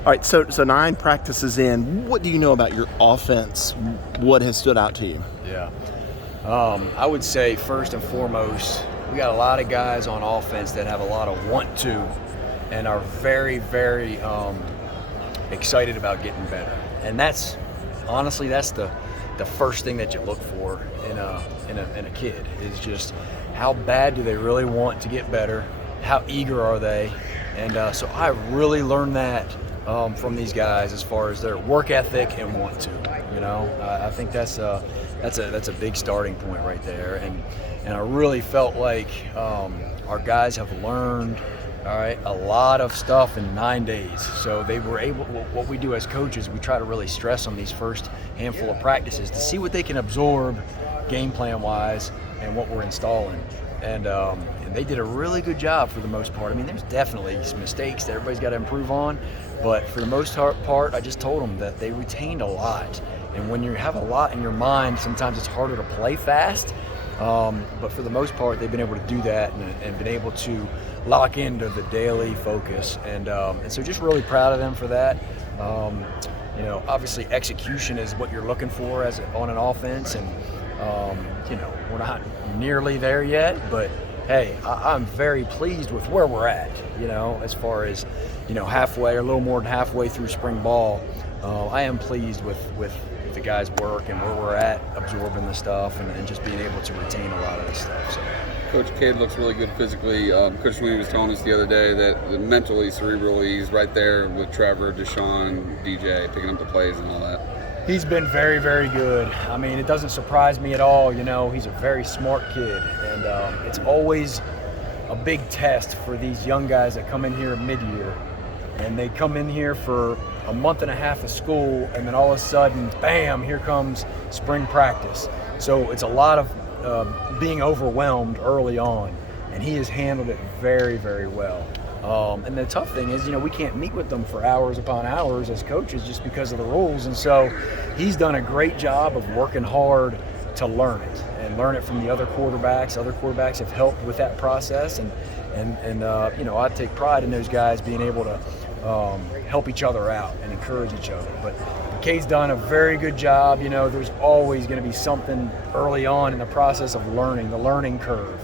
All right, so 9 practices in, what do you know about your offense? What has stood out to you? Yeah. I would say first and foremost, we got a lot of guys on offense that have a lot of want to and are very, very excited about getting better. And that's honestly the first thing that you look for in a kid is just how bad do they really want to get better? How eager are they? And so I really learned that from these guys as far as their work ethic and want to. I think that's a big starting point right there. And I really felt like our guys have learned, all right, a lot of stuff in 9 days. So they were able. What we do as coaches, we try to really stress on these first handful of practices to see what they can absorb, game plan wise, and what we're installing. And they did a really good job for the most part. I mean, there's definitely some mistakes that everybody's got to improve on, but for the most part, I just told them that they retained a lot. And when you have a lot in your mind, sometimes it's harder to play fast. But for the most part, they've been able to do that and been able to lock into the daily focus. And so just really proud of them for that. Obviously execution is what you're looking for on an offense. And, we're not nearly there yet, but hey, I'm very pleased with where we're at, as far as, halfway or a little more than halfway through spring ball. I am pleased with the guys' work and where we're at, absorbing the stuff and just being able to retain a lot of this stuff. So. Coach Cade looks really good physically. Coach Sweeney was telling us the other day that mentally, cerebrally, he's right there with Trevor, Deshaun, DJ, picking up the plays and all that. He's been very, very good. I mean, it doesn't surprise me at all. He's a very smart kid, and it's always a big test for these young guys that come in here mid-year, and they come in here for a month and a half of school, and then all of a sudden, bam, here comes spring practice. So it's a lot of being overwhelmed early on, and he has handled it very, very well. And the tough thing is, we can't meet with them for hours upon hours as coaches just because of the rules. And so he's done a great job of working hard to learn it and learn it from the other quarterbacks. Other quarterbacks have helped with that process. And I take pride in those guys being able to help each other out and encourage each other. But Kay's done a very good job. There's always going to be something early on in the process of learning, the learning curve,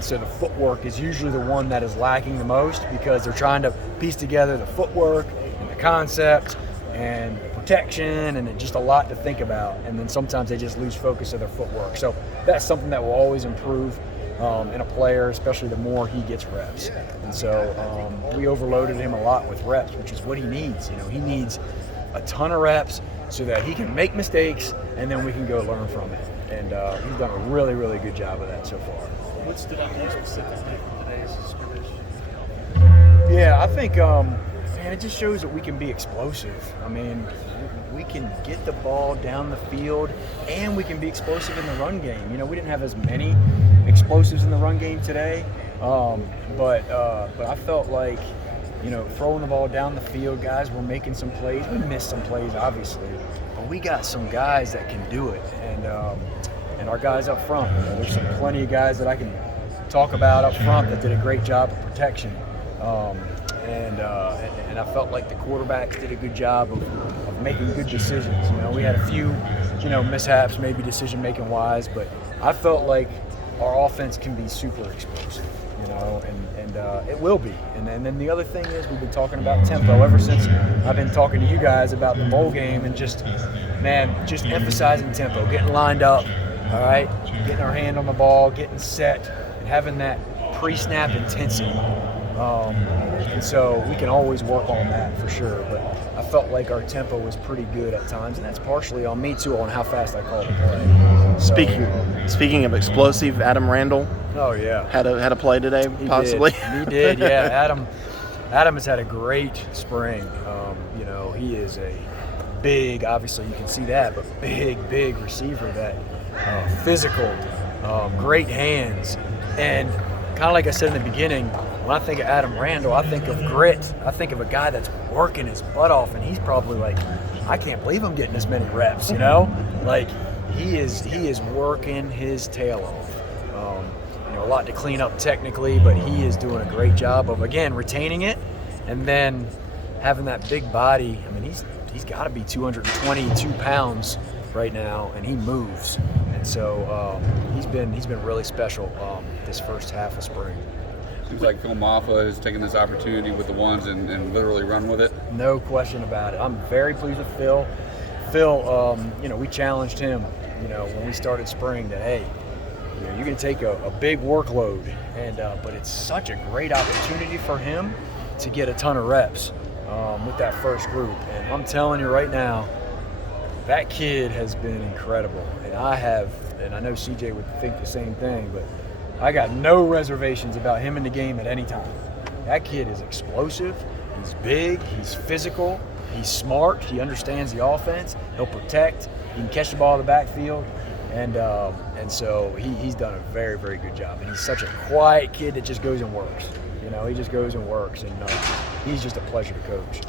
So the footwork is usually the one that is lacking the most because they're trying to piece together the footwork and the concept and protection and just a lot to think about. And then sometimes they just lose focus of their footwork. So that's something that will always improve in a player, especially the more he gets reps. And so we overloaded him a lot with reps, which is what he needs. He needs a ton of reps so that he can make mistakes and then we can go learn from it. And he's done a really, really good job of that so far. What stood out to you specifically from today's scrimmage? Yeah, I think, it just shows that we can be explosive. I mean, we can get the ball down the field and we can be explosive in the run game. We didn't have as many explosives in the run game today, but I felt like, throwing the ball down the field, guys were making some plays. We missed some plays, obviously, but we got some guys that can do it. And our guys up front, there's some plenty of guys that I can talk about up front that did a great job of protection. And I felt like the quarterbacks did a good job of making good decisions. We had a few, mishaps, maybe decision-making wise, but I felt like our offense can be super explosive, and it will be. And then the other thing is we've been talking about tempo ever since I've been talking to you guys about the bowl game and just emphasizing tempo, getting lined up, all right, getting our hand on the ball, getting set, and having that pre-snap intensity. And so we can always work on that for sure, but I felt like our tempo was pretty good at times, and that's partially on me too on how fast I called the play. Speaking of explosive, Adam Randall. Oh yeah, had a play today, possibly. He did. Yeah. Adam has had a great spring. He is a big, obviously you can see that, but big receiver that physical, great hands, and kind of like I said in the beginning, when I think of Adam Randall, I think of grit. I think of a guy that's working his butt off, and he's probably like, I can't believe I'm getting this many reps, Like, he is working his tail off. A lot to clean up technically, but he is doing a great job of, again, retaining it and then having that big body. I mean, he's got to be 222 pounds right now, and he moves. And so he's been really special this first half of spring. Seems like Phil Maffa has taken this opportunity with the ones and literally run with it. No question about it. I'm very pleased with Phil. Phil, we challenged him, when we started spring that, hey, you're going to take a big workload, and but it's such a great opportunity for him to get a ton of reps with that first group. And I'm telling you right now, that kid has been incredible. And I know CJ would think the same thing, but I got no reservations about him in the game at any time. That kid is explosive, he's big, he's physical, he's smart, he understands the offense, he'll protect, he can catch the ball in the backfield, and so he's done a very, very good job. And he's such a quiet kid that just goes and works. He just goes and works, and he's just a pleasure to coach.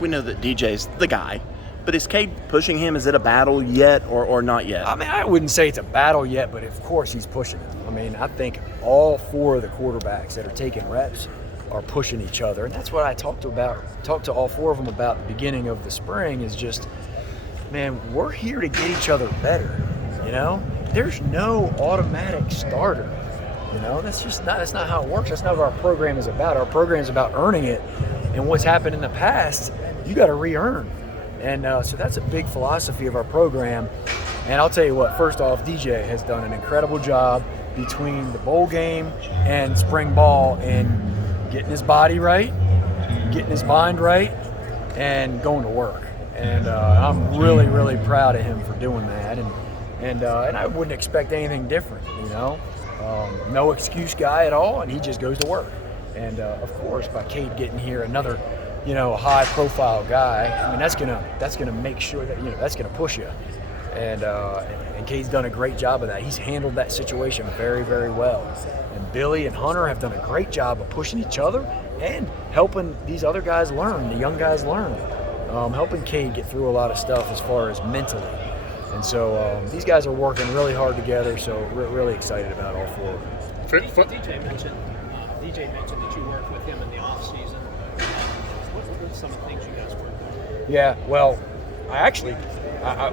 We know that DJ's the guy, but is Cade pushing him? Is it a battle yet or not yet? I mean, I wouldn't say it's a battle yet, but of course he's pushing it. I mean, I think all four of the quarterbacks that are taking reps are pushing each other, and that's what I talked to all four of them about at the beginning of the spring is just, man, we're here to get each other better. There's no automatic starter. That's not how it works. That's not what our program is about. Our program is about earning it, and what's happened in the past, you got to re-earn. And so that's a big philosophy of our program. And I'll tell you what, first off, DJ has done an incredible job between the bowl game and spring ball in getting his body right, getting his mind right, and going to work. And I'm really, really proud of him for doing that. And I wouldn't expect anything different, no excuse guy at all, and he just goes to work. And of course, by Cade getting here, another high-profile guy, I mean that's gonna make sure that that's gonna push you. And Cade's done a great job of that. He's handled that situation very, very well. And Billy and Hunter have done a great job of pushing each other and helping these other guys learn, the young guys learn, helping Cade get through a lot of stuff as far as mentally. And so these guys are working really hard together, so we're really excited about all four. DJ mentioned that you worked with him in the off season. What are some of the things you guys worked on? Yeah, well,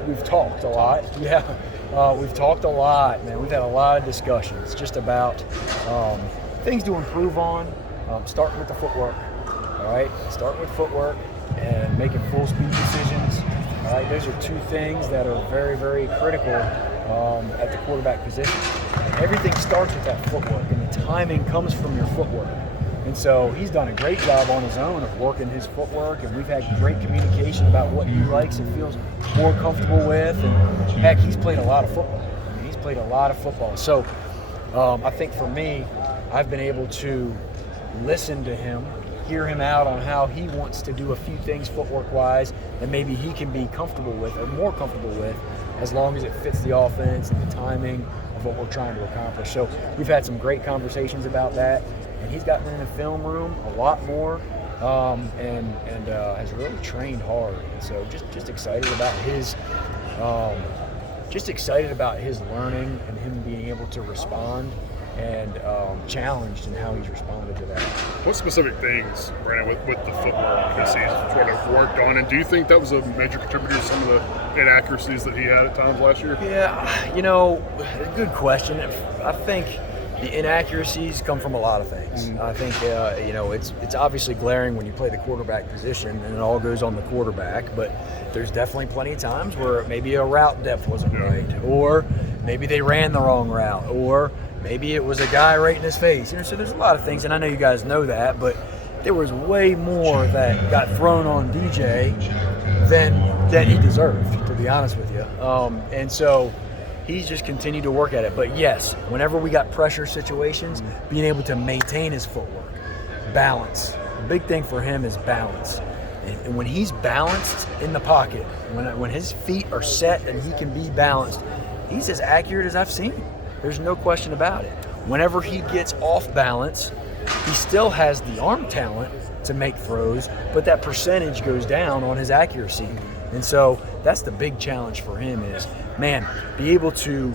we've talked a lot. Yeah, we've talked a lot, man. We've had a lot of discussions just about things to improve on, starting with the footwork. All right, starting with footwork and making full speed decisions. All right, those are two things that are very, very critical at the quarterback position. Everything starts with that footwork, and the timing comes from your footwork. And so he's done a great job on his own of working his footwork, and we've had great communication about what he likes and feels more comfortable with. And heck, he's played a lot of football. I mean, he's played a lot of football. So I think for me, I've been able to listen to him, hear him out on how he wants to do a few things footwork-wise that maybe he can be comfortable with or more comfortable with as long as it fits the offense and the timing of what we're trying to accomplish. So we've had some great conversations about that, and he's gotten in the film room a lot more and has really trained hard. And so just excited about his learning and him being able to respond and challenged in how he's responded to that. What specific things, Brandon, with the footwork has he sort of worked on, and do you think that was a major contributor to some of the inaccuracies that he had at times last year? Yeah, good question. I think the inaccuracies come from a lot of things. I think, it's obviously glaring when you play the quarterback position and it all goes on the quarterback, but there's definitely plenty of times where maybe a route depth wasn't right, or maybe they ran the wrong route, or maybe it was a guy right in his face. So there's a lot of things, and I know you guys know that, but there was way more that got thrown on DJ than he deserved, to be honest with you. And so he's just continued to work at it. But yes, whenever we got pressure situations, being able to maintain his footwork, balance. The big thing for him is balance. And when he's balanced in the pocket, when his feet are set and he can be balanced, he's as accurate as I've seen. There's no question about it. Whenever he gets off balance, he still has the arm talent to make throws, but that percentage goes down on his accuracy. And so that's the big challenge for him is, man, be able to,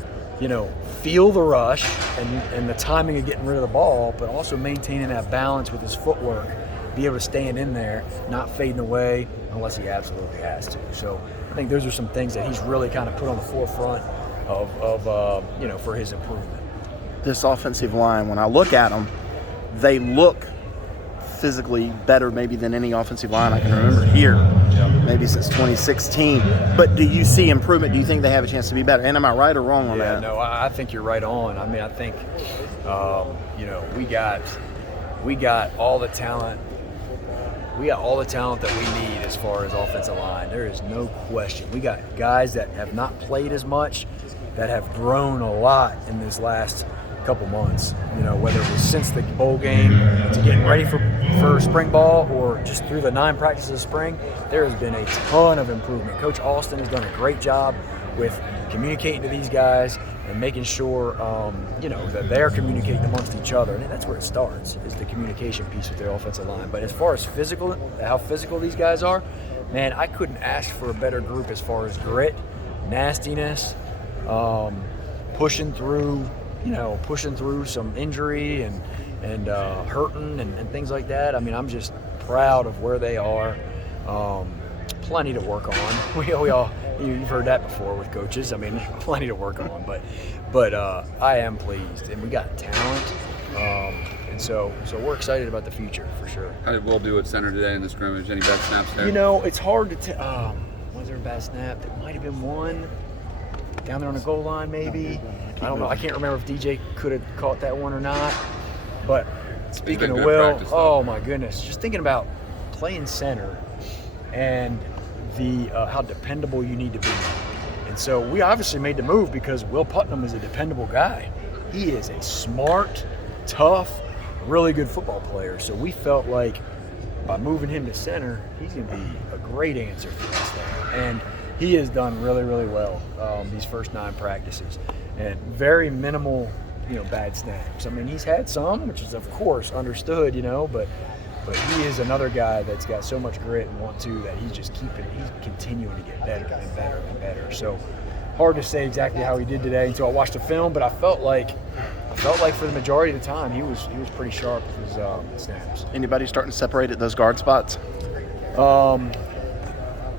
feel the rush and the timing of getting rid of the ball, but also maintaining that balance with his footwork be able to stand in there, not fading away unless he absolutely has to. So I think those are some things that he's really kind of put on the forefront of for his improvement. This offensive line, when I look at them, they look physically better maybe than any offensive line I can remember here, maybe since 2016. But do you see improvement? Do you think they have a chance to be better? And am I right or wrong on that? No, I think you're right on. I mean, I think we got all the talent. We got all the talent that we need as far as offensive line. There is no question. We got guys that have not played as much, that have grown a lot in this last couple months. Whether it was since the bowl game to getting ready for spring ball or just through the 9 practices of spring, there has been a ton of improvement. Coach Austin has done a great job with communicating to these guys and making sure that they're communicating amongst each other. And that's where it starts, is the communication piece with their offensive line. But as far as how physical these guys are, man, I couldn't ask for a better group as far as grit, nastiness, pushing through some injury and hurting and things like that. I mean, I'm just proud of where they are. Plenty to work on. We all you've heard that before with coaches. I mean, plenty to work on, but I am pleased, and we got talent, and so we're excited about the future for sure. How did Will do at center today in the scrimmage? Any bad snaps there? It's hard to tell. Was there a bad snap? There might have been one down there on the goal line, maybe. I don't know. I can't remember if DJ could have caught that one or not. But speaking of Will, my goodness, just thinking about playing center and the how dependable you need to be. And so we obviously made the move because Will Putnam is a dependable guy. He is a smart, tough, really good football player. So we felt like by moving him to center, he's going to be a great answer for us there. And he has done really, really well these first 9 practices. And very minimal, bad snaps. I mean, he's had some, which is of course understood, but he is another guy that's got so much grit and want to that he's continuing to get better and better and better. So hard to say exactly how he did today until I watched the film, but I felt like for the majority of the time he was pretty sharp with his snaps. Anybody starting to separate at those guard spots?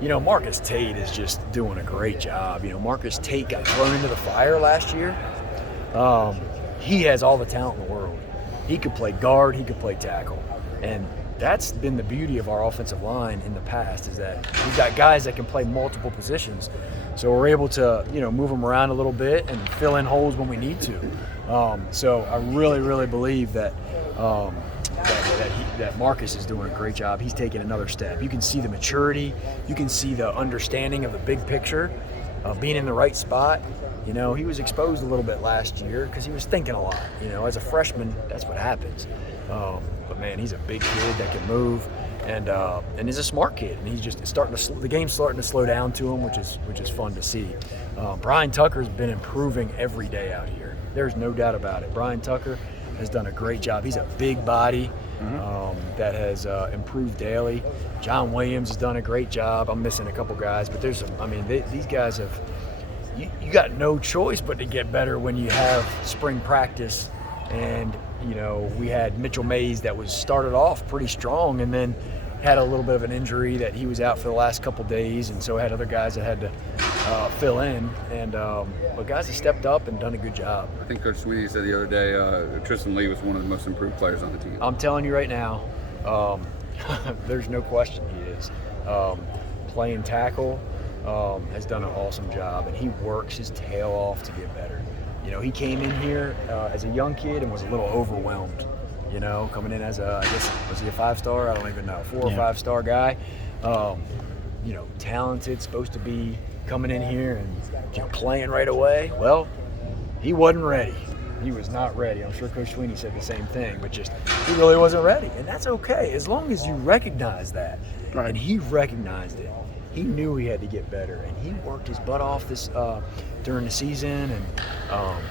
Marcus Tate is just doing a great job. Marcus Tate got thrown into the fire last year. He has all the talent in the world. He could play guard, he could play tackle. And that's been the beauty of our offensive line in the past, is that we've got guys that can play multiple positions. So we're able to, move them around a little bit and fill in holes when we need to. So I really, really believe that that Marcus is doing a great job. He's taking another step. You can see the maturity. You can see the understanding of the big picture, of being in the right spot. He was exposed a little bit last year because he was thinking a lot. As a freshman, that's what happens. But man, he's a big kid that can move, and he's a smart kid. And he's just the game's starting to slow down to him, which is fun to see. Brian Tucker's been improving every day out here. There's no doubt about it. Brian Tucker has done a great job. He's a big body that has improved daily. John Williams has done a great job. I'm missing a couple guys, but there's some. I mean, these guys have. You got no choice but to get better when you have spring practice, and we had Mitchell Mays that was started off pretty strong, and then had a little bit of an injury that he was out for the last couple days, and so I had other guys that had to fill in, and but guys have stepped up and done a good job. I think Coach Sweeney said the other day Tristan Lee was one of the most improved players on the team. I'm telling you right now, there's no question he is. Playing tackle, has done an awesome job, and he works his tail off to get better. He came in here as a young kid and was a little overwhelmed. Coming in as I guess, was he a 5-star? I don't even know, 4 or 5-star guy. Talented, supposed to be coming in here and playing right away. Well, he wasn't ready. He was not ready. I'm sure Coach Sweeney said the same thing, but just he really wasn't ready, and that's okay as long as you recognize that. Right. And he recognized it. He knew he had to get better, and he worked his butt off this during the season, and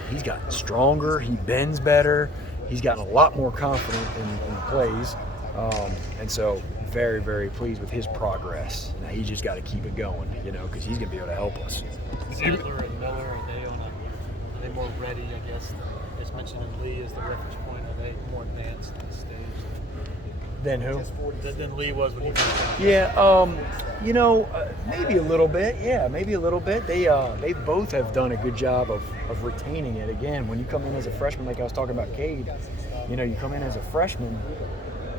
he's gotten stronger. He bends better. He's gotten a lot more confident in the plays, and so very, very pleased with his progress. Now he just got to keep it going, because he's going to be able to help us. Sadler and Miller, are they more ready, I guess, as mentioned in Lee as the reference point? Are they more advanced at this stage? Than who? Than Lee was when he first got. Yeah, maybe a little bit. Yeah, maybe a little bit. They both have done a good job of retaining it. Again, when you come in as a freshman, like I was talking about Cade, you come in as a freshman,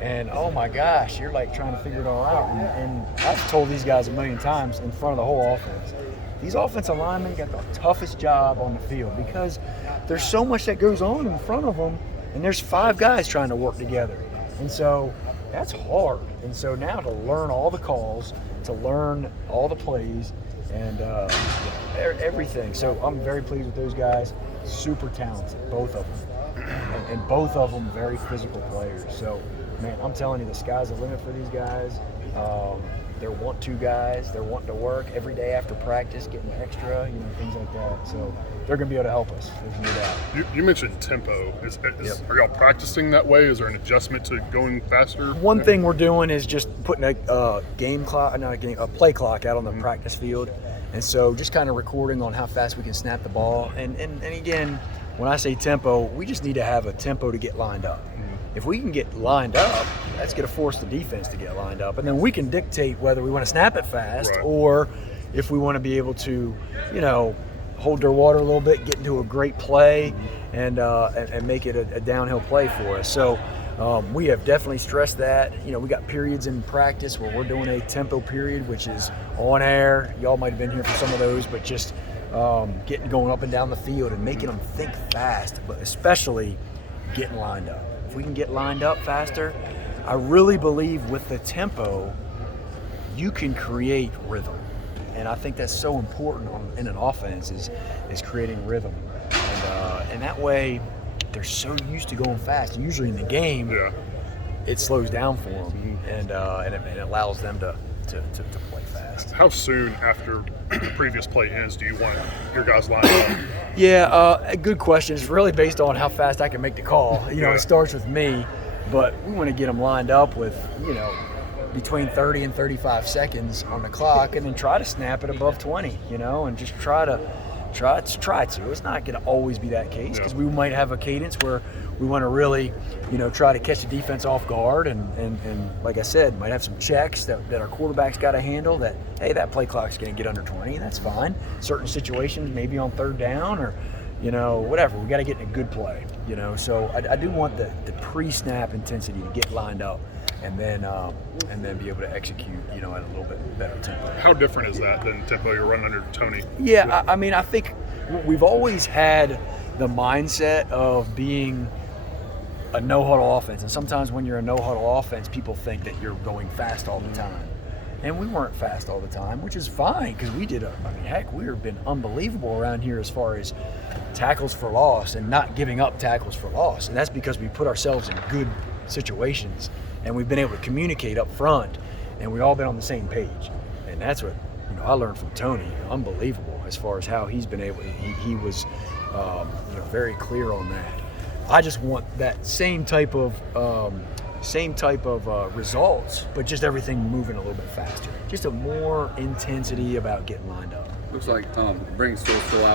and oh my gosh, you're like trying to figure it all out. And I've told these guys a million times in front of the whole offense, these offensive linemen got the toughest job on the field because there's so much that goes on in front of them, and there's 5 guys trying to work together. And so that's hard. And so now to learn all the calls, to learn all the plays, and everything. So I'm very pleased with those guys. Super talented, both of them. And both of them very physical players. So, man, I'm telling you, the sky's the limit for these guys. They're want-to guys. They're wanting to work every day after practice, getting extra, things like that. So they're going to be able to help us. There's no doubt. You mentioned tempo. Are y'all practicing that way? Is there an adjustment to going faster? One thing we're doing is just putting a play clock out on the practice field. And so just kind of recording on how fast we can snap the ball. And again, when I say tempo, we just need to have a tempo to get lined up. If we can get lined up, that's going to force the defense to get lined up. And then we can dictate whether we want to snap it fast or if we want to be able to, hold their water a little bit, get into a great play, and make it a downhill play for us. So we have definitely stressed that. We got periods in practice where we're doing a tempo period, which is on air. Y'all might have been here for some of those, but just going up and down the field and making them think fast, but especially getting lined up. If we can get lined up faster, I really believe with the tempo, you can create rhythm. And I think that's so important in an offense is creating rhythm. And that way, they're so used to going fast. Usually in the game, it slows down for them, and it allows them to play fast. How soon after the previous play ends do you want your guys lined up? Yeah, a good question. It's really based on how fast I can make the call. It starts with me, but we want to get them lined up with, between 30 and 35 seconds on the clock, and then try to snap it above 20, and just try to. It's not going to always be that case because we might have a cadence where we want to really, try to catch the defense off guard, and like I said, might have some checks that our quarterback's got to handle. That that play clock's going to get under 20. That's fine. Certain situations, maybe on third down or, whatever. We got to get in a good play. So I do want the pre-snap intensity to get lined up, and then be able to execute, at a little bit better tempo. How different is that than tempo you're running under Tony? Yeah, I think we've always had the mindset of being a no-huddle offense. And sometimes when you're a no-huddle offense, people think that you're going fast all the time. And we weren't fast all the time, which is fine because we have been unbelievable around here as far as tackles for loss and not giving up tackles for loss. And that's because we put ourselves in good situations and we've been able to communicate up front, and we've all been on the same page. And that's what I learned from Tony. Unbelievable as far as how he's been able. He was very clear on that. I just want that same type of results, but just everything moving a little bit faster. Just a more intensity about getting lined up. Looks like Brink's still out.